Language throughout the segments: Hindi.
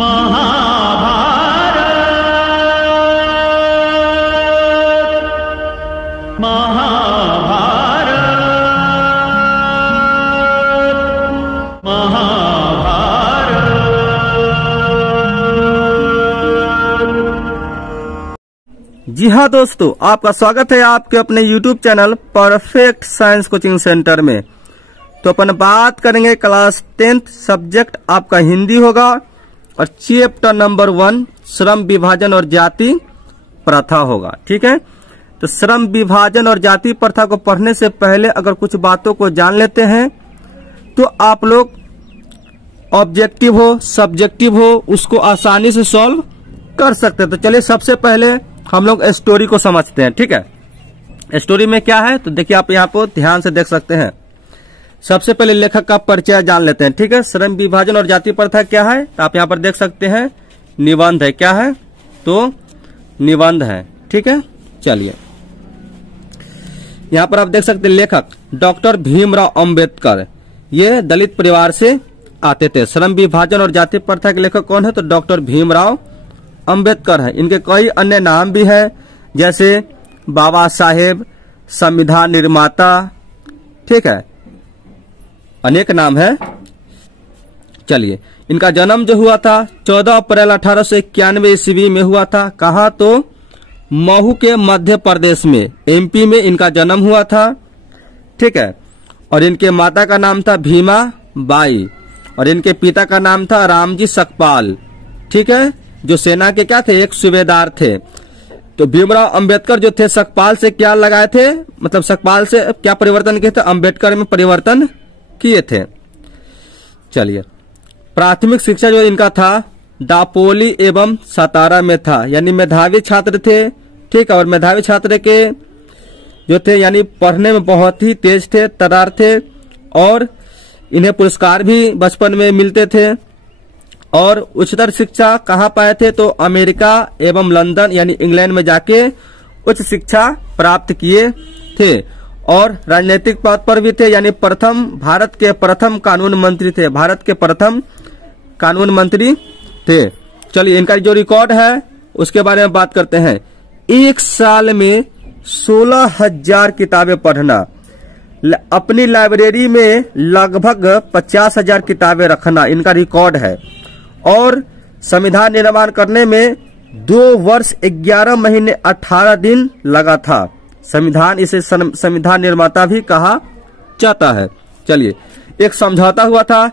महाभारत महाभारत महाभारत। जी हाँ दोस्तों, आपका स्वागत है आपके अपने YouTube channel perfect science coaching centre में। तो अपन बात करेंगे क्लास 10th सब्जेक्ट आपका हिंदी होगा और चैप्टर नंबर 1 श्रम विभाजन और जाति प्रथा होगा। ठीक है, तो श्रम विभाजन और जाति प्रथा को पढ़ने से पहले अगर कुछ बातों को जान लेते हैं तो आप लोग ऑब्जेक्टिव हो सब्जेक्टिव हो उसको आसानी से सॉल्व कर सकते हैं। तो चलिए सबसे पहले हम लोग स्टोरी को समझते हैं। ठीक है, स्टोरी में क्या है तो देखिए, आप यहाँ पर ध्यान से देख सकते हैं। सबसे पहले लेखक का परिचय जान लेते हैं। ठीक है, श्रम विभाजन और जाति प्रथा क्या है तो आप यहाँ पर देख सकते हैं निबंध है। क्या है तो निबंध है। ठीक है, चलिए यहाँ पर आप देख सकते हैं लेखक डॉक्टर भीमराव अंबेडकर, ये दलित परिवार से आते थे। श्रम विभाजन और जाति प्रथा के लेखक कौन है तो डॉक्टर भीमराव अंबेडकर है। इनके कई अन्य नाम भी है जैसे बाबा साहेब, संविधान निर्माता। ठीक है, अनेक नाम है। चलिए, इनका जन्म जो हुआ था 14 अप्रैल 1891 ईस्वी में हुआ था। कहा तो महू के मध्य प्रदेश में, एमपी में इनका जन्म हुआ था। ठीक है, और इनके माता का नाम था भीमा बाई और इनके पिता का नाम था रामजी सकपाल। ठीक है, जो सेना के क्या थे, एक सूबेदार थे। तो भीमराव अंबेडकर जो थे सकपाल से क्या लगाए थे, मतलब सकपाल से क्या परिवर्तन किए थे, अंबेडकर में परिवर्तन किए थे। चलिए, प्राथमिक शिक्षा जो इनका था दापोली एवं सातारा में था, यानी मेधावी छात्र थे। ठीक है, और मेधावी छात्र के जो थे यानी पढ़ने में बहुत ही तेज थे, तरार थे और इन्हें पुरस्कार भी बचपन में मिलते थे। और उच्चतर शिक्षा कहाँ पाए थे तो अमेरिका एवं लंदन यानी इंग्लैंड में जाके उच्च शिक्षा प्राप्त किए थे। और राजनीतिक पद पर भी थे, यानी भारत के प्रथम कानून मंत्री थे। भारत के प्रथम कानून मंत्री थे। चलिए, इनका जो रिकॉर्ड है उसके बारे में बात करते हैं। एक साल में 16,000 किताबें पढ़ना, अपनी लाइब्रेरी में लगभग 50,000 किताबें रखना इनका रिकॉर्ड है। और संविधान निर्माण करने में 2 वर्ष 11 महीने 18 दिन लगा था। इसे संविधान निर्माता भी कहा जाता है। चलिए, एक समझौता हुआ था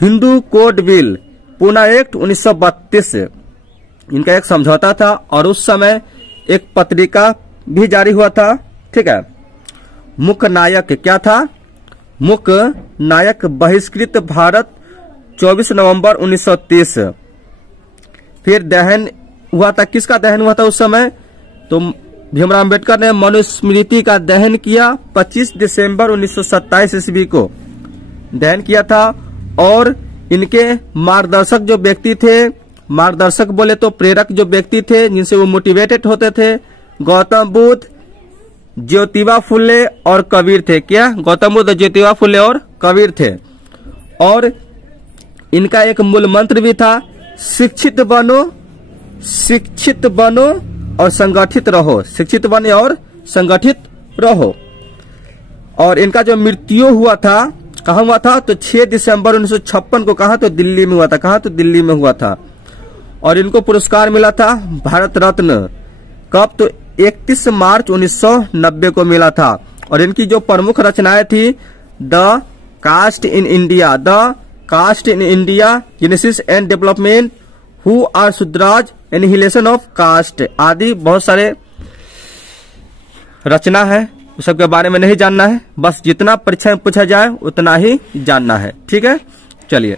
Hindu code bill Poona act 1932, इनका एक समझौता था। और उस समय एक पत्रिका भी जारी हुआ था। ठीक है, मुख्य नायक क्या था, मुख्य नायक बहिष्कृत भारत 24 नवंबर 1930। फिर दहन हुआ था, किसका दहन हुआ था उस समय तो भीमराव अंबेडकर ने मनुस्मृति का दहन किया 25 दिसंबर 1927 ईस्वी को दहन किया था। और इनके मार्गदर्शक जो व्यक्ति थे, मार्गदर्शक बोले तो प्रेरक जो व्यक्ति थे जिनसे वो मोटिवेटेड होते थे, गौतम बुद्ध, ज्योतिबा फुले और कबीर थे। क्या, गौतम बुद्ध, ज्योतिबा फुले और कबीर थे। और इनका एक मूल मंत्र भी था, शिक्षित बनो और संगठित रहो। शिक्षित बने और संगठित रहो। और इनका जो मृत्यु हुआ था कहाँ हुआ था तो 6 दिसंबर 1956 को, कहा तो दिल्ली में हुआ था। कहा तो दिल्ली में हुआ था। और इनको पुरस्कार मिला था भारत रत्न, कब तो 31 मार्च 1990 को मिला था। और इनकी जो प्रमुख रचनाएं थी the caste in India, genesis and development, who are Shudras, annihilation of caste आदि बहुत सारे रचना है। उस सबके बारे में नहीं जानना है, बस जितना परीक्षा में पूछा जाए उतना ही जानना है। ठीक है, चलिए,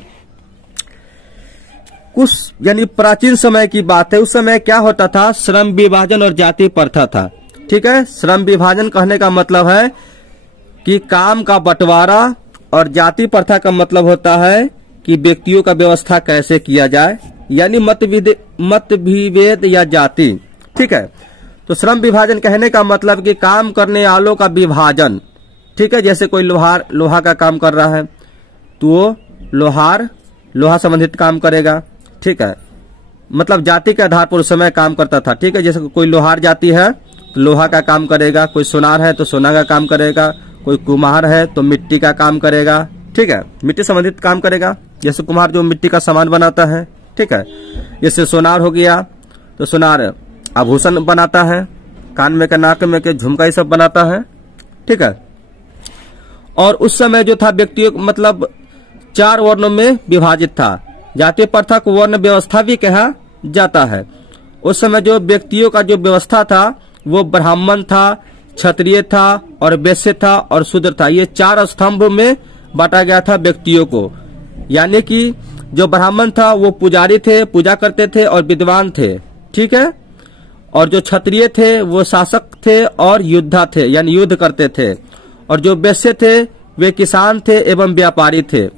कुछ यानी प्राचीन समय की बात है। उस समय क्या होता था, श्रम विभाजन और जाति प्रथा था। ठीक है, श्रम विभाजन कहने का मतलब है कि काम का बंटवारा और जाति प्रथा का मतलब होता है कि व्यक्तियों का व्यवस्था कैसे किया जाए, यानी मतभेद या जाति। ठीक है, तो श्रम विभाजन कहने का मतलब कि काम करने वालों का विभाजन। ठीक है, जैसे कोई लोहा का काम कर रहा है तो वो लोहा संबंधित काम करेगा। ठीक है, मतलब जाति के आधार पर उस समय काम करता था। ठीक है, जैसे कोई लोहार जाति है तो लोहा का काम करेगा, कोई सोनार है तो सोना का काम करेगा, कोई कुम्हार है तो मिट्टी का काम करेगा। ठीक है, मिट्टी संबंधित काम करेगा, जैसे कुम्हार जो मिट्टी का सामान बनाता है। ठीक है, जैसे सोनार हो गया तो सोनार आभूषण बनाता है, कान में के, नाक में के झुमका ये सब बनाता है। ठीक है, और उस समय जो था व्यक्तियों मतलब 4 वर्णों में विभाजित था। जातीय प्रथा को वर्ण व्यवस्था भी कहा जाता है। उस समय जो व्यक्तियों का जो व्यवस्था था वो ब्राह्मण था, क्षत्रिय था और वैश्य था और शूद्र था। ये 4 स्तंभ में बांटा गया था व्यक्तियों को। यानी कि जो ब्राह्मण था वो पुजारी थे, पूजा करते थे और विद्वान थे। ठीक है, और जो क्षत्रिय थे वो शासक थे और योद्धा थे, यानी युद्ध करते थे। और जो वैश्य थे वे किसान थे एवं व्यापारी थे।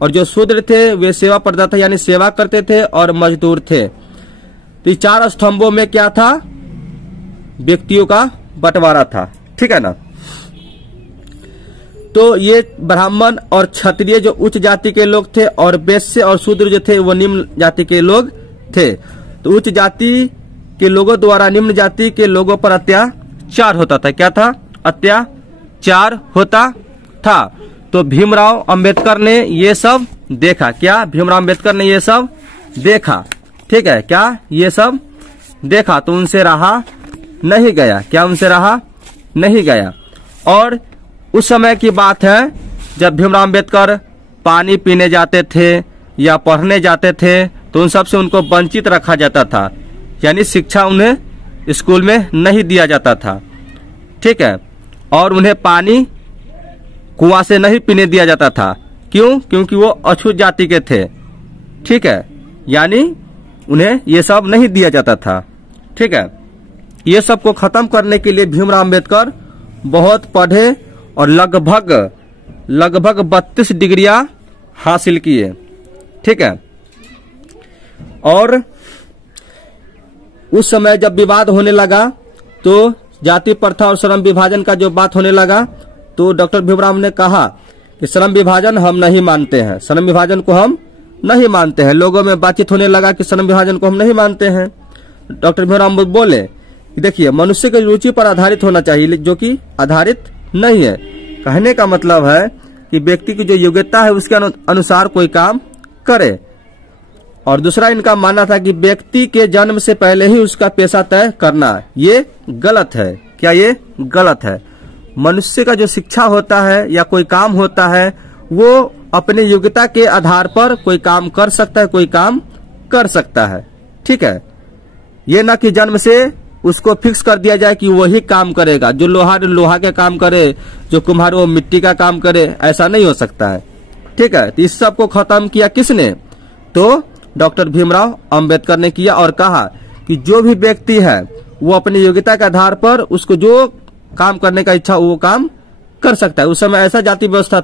और जो शूद्र थे वे सेवा प्रदाता यानी सेवा करते थे और मजदूर थे। तो 4 स्तंभों में क्या था, व्यक्तियों का बंटवारा था। ठीक है ना। तो ये ब्राह्मण और क्षत्रिय जो उच्च जाति के लोग थे और वैश्य और शूद्र जो थे वो निम्न जाति के लोग थे। तो उच्च जाति के लोगों द्वारा निम्न जाति के लोगों पर अत्याचार होता था। क्या था, अत्याचार होता था। तो भीमराव अंबेडकर ने ये सब देखा। क्या, भीमराव अंबेडकर ने ये सब देखा। ठीक है, क्या ये सब देखा तो उनसे रहा नहीं गया। क्या, उनसे रहा नहीं गया। और उस समय की बात है जब भीमराव अंबेडकर पानी पीने जाते थे या पढ़ने जाते थे तो उन सब से उनको वंचित रखा जाता था, यानी शिक्षा उन्हें स्कूल में नहीं दिया जाता था। ठीक है, और उन्हें पानी कुआं से नहीं पीने दिया जाता था। क्यों, क्योंकि वो अछूत जाति के थे। ठीक है, यानी उन्हें ये सब नहीं दिया जाता था। ठीक है, ये सब को खत्म करने के लिए भीमराव अंबेडकर बहुत पढ़े और लगभग 32 डिग्रियां हासिल किए। ठीक है, और उस समय जब विवाद होने लगा तो जाति प्रथा और श्रम विभाजन का जो बात होने लगा तो डॉक्टर भीमराव ने कहा कि श्रम विभाजन हम नहीं मानते हैं, श्रम विभाजन को हम नहीं मानते हैं। लोगों में बातचीत होने लगा कि श्रम विभाजन को हम नहीं मानते हैं। डॉक्टर भीमराव बोले कि देखिए मनुष्य की रुचि पर आधारित होना चाहिए, जो कि आधारित नहीं है। कहने का मतलब है कि व्यक्ति की जो योग्यता है उसके अनुसार कोई काम करे। और दूसरा इनका मानना था कि व्यक्ति के जन्म से पहले ही उसका पेशा तय करना ये गलत है। क्या, ये गलत है। मनुष्य का जो शिक्षा होता है या कोई काम होता है वो अपने योग्यता के आधार पर कोई काम कर सकता है, कोई काम कर सकता है। ठीक है, ये ना कि जन्म से उसको फिक्स कर दिया जाए कि वही काम करेगा। जो लोहार लोहा के काम करे, जो कुम्हार वो मिट्टी का काम करे, ऐसा नहीं हो सकता है। ठीक है, तो इस सब को खत्म किया किसने, तो डॉक्टर भीमराव अंबेडकर ने किया और कहा कि जो भी व्यक्ति है वो अपनी योग्यता के आधार पर उसको जो काम करने का इच्छा वो काम कर सकता है। उस समय ऐसा जाति व्यवस्था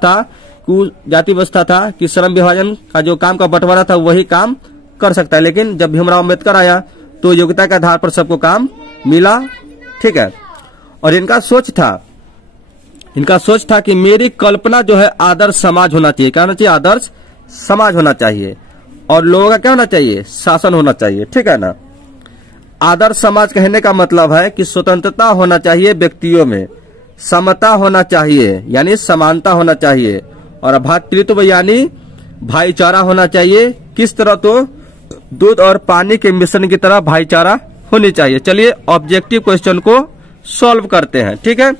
था कि श्रम विभाजन का जो काम का बंटवारा था वही काम कर सकता है। लेकिन जब भीमराव अंबेडकर आया तो योग्यता के आधार पर सबको काम मिला। ठीक है, और इनका सोच था कि मेरी कल्पना जो है आदर्श समाज होना चाहिए। क्या होना चाहिए, आदर्श समाज होना चाहिए। और लोगों का क्या होना चाहिए, शासन होना चाहिए। ठीक है ना। आदर्श समाज कहने का मतलब है कि स्वतंत्रता होना चाहिए व्यक्तियों में, समता होना चाहिए यानी समानता होना चाहिए, और भ्रातृत्व यानी भाईचारा होना चाहिए। किस तरह, तो दूध और पानी के मिश्रण की तरह भाईचारा होनी चाहिए। चलिए ऑब्जेक्टिव क्वेश्चन को सॉल्व करते हैं। ठीक है,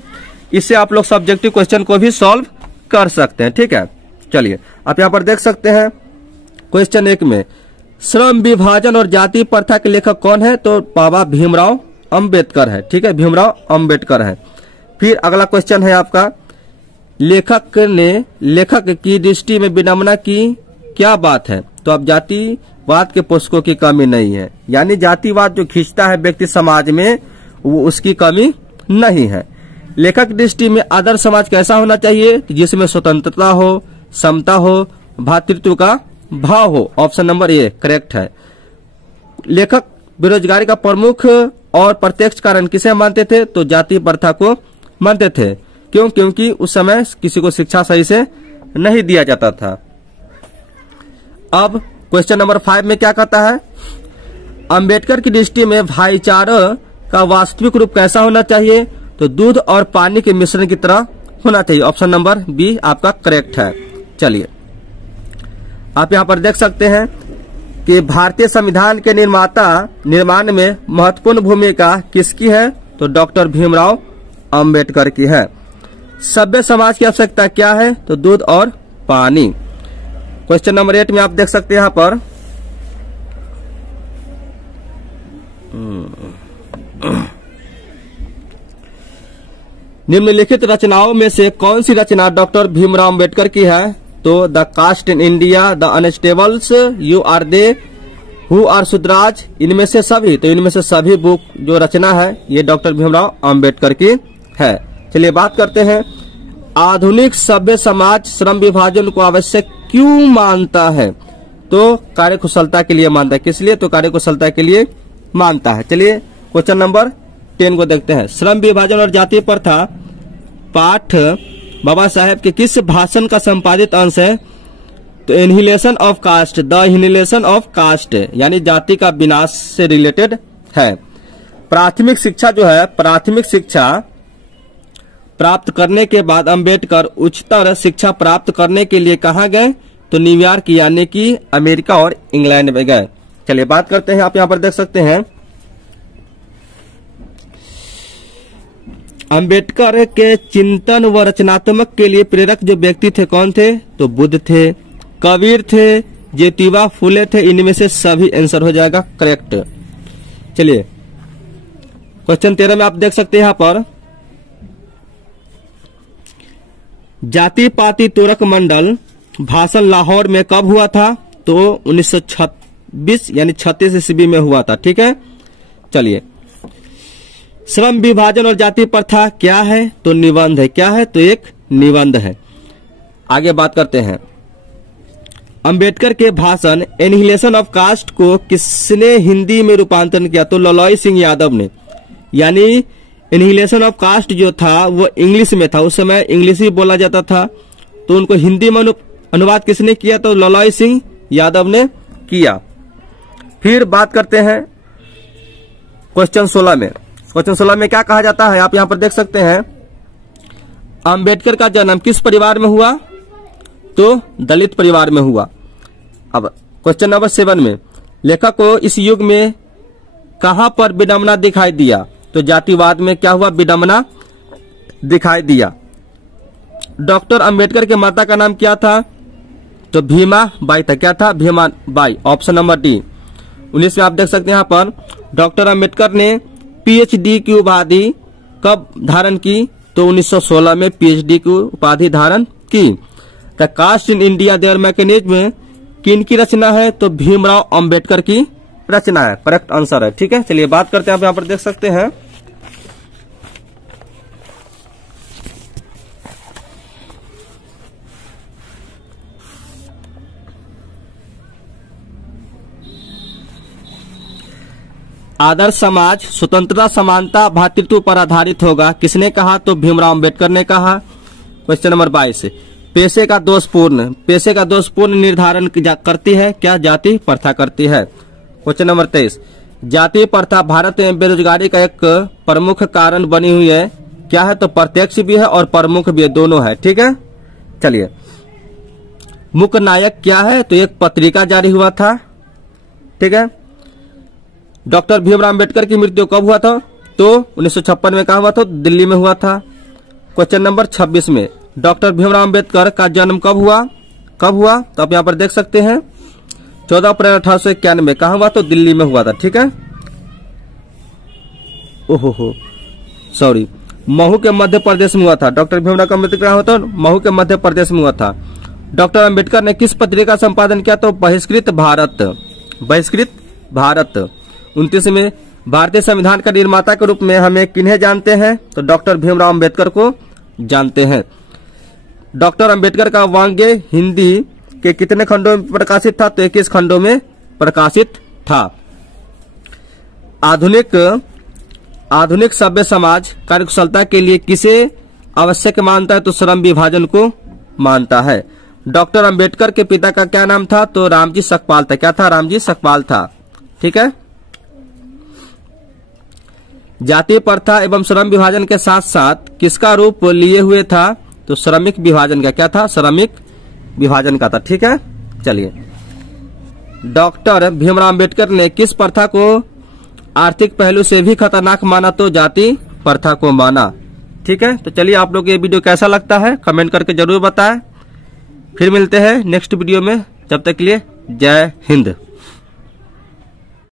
इससे आप लोग सब्जेक्टिव क्वेश्चन को भी सॉल्व कर सकते हैं। ठीक है, चलिए आप यहाँ पर देख सकते हैं क्वेश्चन 1 में श्रम विभाजन और जाति प्रथा के लेखक कौन है, तो बाबा भीमराव अंबेडकर है। ठीक है, भीमराव अंबेडकर है। फिर अगला क्वेश्चन है आपका, लेखक की दृष्टि में विडंबना की क्या बात है, तो अब जातिवाद के पुस्तकों की कमी नहीं है, यानी जातिवाद जो खींचता है व्यक्ति समाज में वो उसकी कमी नहीं है। लेखक की दृष्टि में आदर्श समाज कैसा होना चाहिए, जिसमें स्वतंत्रता हो, समता हो, भ्रातृत्व का भाव हो। ऑप्शन नंबर ए करेक्ट है। लेखक बेरोजगारी का प्रमुख और प्रत्यक्ष कारण किसे मानते थे, तो जाति प्रथा को मानते थे। क्यों, क्योंकि उस समय किसी को शिक्षा सही से नहीं दिया जाता था। अब क्वेश्चन नंबर 5 में क्या कहता है, अंबेडकर की दृष्टि में भाईचारा का वास्तविक रूप कैसा होना चाहिए, तो दूध और पानी के मिश्रण की तरह होना चाहिए। ऑप्शन नंबर बी आपका करेक्ट है। चलिए आप यहाँ पर देख सकते हैं कि भारतीय संविधान के निर्माण में महत्वपूर्ण भूमिका किसकी है, तो डॉक्टर भीमराव अंबेडकर की है। सभ्य समाज की आवश्यकता क्या है, तो दूध और पानी। क्वेश्चन नंबर 8 में आप देख सकते हैं यहाँ पर निम्नलिखित रचनाओं में से कौन सी रचना डॉक्टर भीमराव अंबेडकर की है, तो the caste in India, the untouchables, you are they, who are Shudras, इनमें से सभी। तो इनमें से सभी बुक जो रचना है ये डॉक्टर भीमराव अंबेडकर की है। चलिए बात करते हैं, आधुनिक सभ्य समाज श्रम विभाजन को आवश्यक क्यों मानता है, तो कार्यकुशलता के लिए मानता है। किस लिए, तो कार्यकुशलता के लिए मानता है। चलिए क्वेश्चन नंबर 10 को देखते हैं, श्रम विभाजन और जाति प्रथा पाठ बाबा साहेब के किस भाषण का संपादित अंश है, तो annihilation of caste, the annihilation of caste, यानी जाति का विनाश से रिलेटेड है। प्राथमिक शिक्षा जो है, प्राथमिक शिक्षा प्राप्त करने के बाद अंबेडकर उच्चतर शिक्षा प्राप्त करने के लिए कहाँ गए, तो न्यूयॉर्क यानी कि अमेरिका और इंग्लैंड में गए। चलिए बात करते हैं, आप यहाँ पर देख सकते हैं अंबेडकर के चिंतन व रचनात्मक के लिए प्रेरक जो व्यक्ति थे कौन थे, तो बुद्ध थे, कबीर थे, ज्योतिबा फुले थे। इनमें से सभी आंसर हो जाएगा करेक्ट। चलिए क्वेश्चन 13 में आप देख सकते हैं यहाँ पर जाति पाति तोरक मंडल भाषण लाहौर में कब हुआ था, तो 1926 यानी 36 ईस्वी में हुआ था। ठीक है। चलिए श्रम विभाजन और जाति प्रथा क्या है, तो निबंध है। क्या है, तो एक निबंध है। आगे बात करते हैं, अंबेडकर के भाषण एनिहिलेशन ऑफ कास्ट को किसने हिंदी में रूपांतरण किया, तो ललौई सिंह यादव ने। यानी एनिहिलेशन ऑफ कास्ट जो था वो इंग्लिश में था, उस समय इंग्लिश ही बोला जाता था, तो उनको हिंदी में अनुवाद किसने किया, तो ललौई सिंह यादव ने किया। फिर बात करते हैं क्वेश्चन 16 में। क्वेश्चन 16 में क्या कहा जाता है, आप यहां पर देख सकते हैं अंबेडकर का जन्म किस परिवार में हुआ, तो दलित परिवार में हुआ। अब क्वेश्चन नंबर 7 में लेखक को इस युग में कहां पर विडंबना दिखाई दिया, तो जातिवाद में क्या हुआ, विडंबना दिखाई दिया। डॉक्टर अंबेडकर के माता का नाम क्या था, तो भीमा बाई था। क्या था, Bhima by. Option number D. 19 में आप देख सकते हैं यहाँ पर डॉक्टर अंबेडकर ने पीएचडी की उपाधि कब धारण की, तो 1916 में पीएचडी की उपाधि धारण की। The caste in India their mechanism किन की रचना है, तो भीमराव अंबेडकर की रचना है। करेक्ट आंसर है। ठीक है। चलिए बात करते हैं, आप यहाँ पर देख सकते हैं आदर्श समाज स्वतंत्रता समानता भातृत्व पर आधारित होगा, किसने कहा, तो भीमराव अंबेडकर ने कहा। क्वेश्चन नंबर 22 पेशे का दोषपूर्ण निर्धारण करती है, क्या जाति प्रथा करती है। क्वेश्चन नंबर 23 जाति प्रथा भारत में बेरोजगारी का एक प्रमुख कारण बनी हुई है, क्या है, तो प्रत्यक्ष भी है और प्रमुख भी है, दोनों है। ठीक है। चलिए मुख्य नायक क्या है, तो एक पत्रिका जारी हुआ था। ठीक है। डॉक्टर भीमराव अंबेडकर की मृत्यु कब हुआ था, तो 1956 में कहा हुआ था, दिल्ली में हुआ था। क्वेश्चन नंबर 26 में डॉक्टर भीमराव अंबेडकर का जन्म कब हुआ, तो आप यहाँ पर देख सकते हैं 14 अप्रैल 1891 कहा हुआ, तो दिल्ली में हुआ था। ठीक है। ओहो सॉरी, महू के मध्य प्रदेश में हुआ था। डॉक्टर भीमराव का मृत्यु कहाँ हुआ था, महू के मध्य प्रदेश में हुआ था। डॉक्टर अंबेडकर ने किस पत्रिका का संपादन किया, तो बहिष्कृत भारत। 29 में भारतीय संविधान का निर्माता के रूप में हमें किन्हें जानते हैं, तो डॉक्टर भीमराव अंबेडकर को जानते हैं। डॉक्टर अंबेडकर का वांग्य हिंदी के कितने खंडों में प्रकाशित था, तो 21 खंडों में प्रकाशित था। आधुनिक सभ्य समाज कार्यकुशलता के लिए किसे आवश्यक मानता है, तो श्रम विभाजन को मानता है। डॉक्टर अंबेडकर के पिता का क्या नाम था? तो रामजी सकपाल था। क्या था? रामजी सकपाल था। ठीक है। जाति प्रथा एवं श्रम विभाजन के साथ साथ किसका रूप लिए हुए था? तो श्रमिक विभाजन का। क्या था? श्रमिक विभाजन का था। ठीक है। चलिए, डॉक्टर भीमराव अंबेडकर ने किस प्रथा को आर्थिक पहलू से भी खतरनाक माना? तो जाति प्रथा को माना। ठीक है। तो चलिए, आप लोग को ये वीडियो कैसा लगता है कमेंट करके जरूर बताएं। फिर मिलते हैं नेक्स्ट वीडियो में, तब तक के लिए जय हिंद।